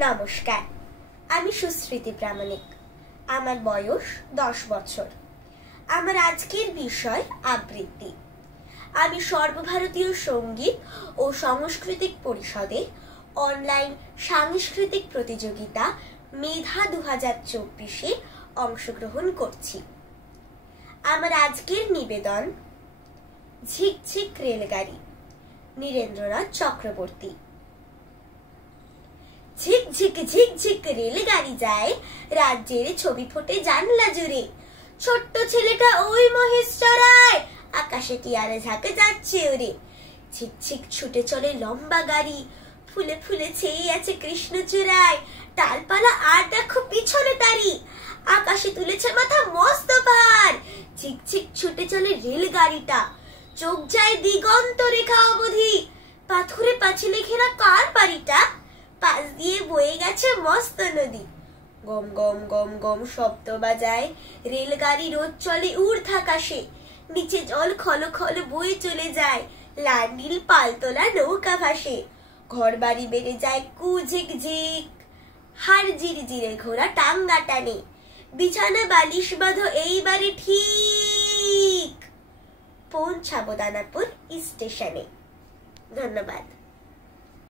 নমস্কার, আমি সুস্মৃতি প্রামাণিক। আমার বয়স 10 বছর। আমার আজকের বিষয় আবৃত্তি। আমি সর্বভারতীয় সঙ্গীত ও সাংস্কৃতিক পরিষদের অনলাইন সাংস্কৃতিক প্রতিযোগিতা মেধা 2024-এ অংশগ্রহণ করছি। আমার আজকের নিবেদন ঝিকঝিক রেলগাড়ি, নীরেন্দ্রনাথ চক্রবর্তী। ঝিকঝিক ঝিকঝিক রেলগাড়ি যায়, রাজ্যের ছবি ফোটে জানলা জুড়ে। ছোট্ট ছেলেটা ওই মহেশচরায়, আকাশে টিয়ারে ঝাঁকে যাচ্ছে ওরে। ঝিকঝিক ছুটে চলে লম্বা গাড়ি, ফুলে ফুলে ছেয়ে আছে কৃষ্ণচূড়ায়। ডালপালা আর দেখো পিছনে তারি, আকাশে তুলেছে মাথা মস্ত পাহাড়। ঝিকঝিক ছুটে চলে রেলগাড়িটা, চোখ যায় দিগন্ত রেখা অবধি। পাথুরে পাঁচিলে ঘেরা কার বাড়িটা, পাশ দিয়ে বয়ে গেছে মস্ত নদী। গম গম গম গম শব্দ বাজায়, রেলগাড়ি রোজ চলে ঊর্ধ্বাকাশে। নিচে জল খল খল বয়ে চলে যায়, লাল নীল পালতোলা নৌকা ভাসে। ঘর বাড়ি বেড়ে যায় কুঝিক ঝিক, হাড় জিরজিরে ঘোড়া টাঙ্গা টানে। বিছানা বালিশ বাঁধো এইবারে ঠিক, পৌঁছাবো দানাপুর স্টেশনে। ধন্যবাদ।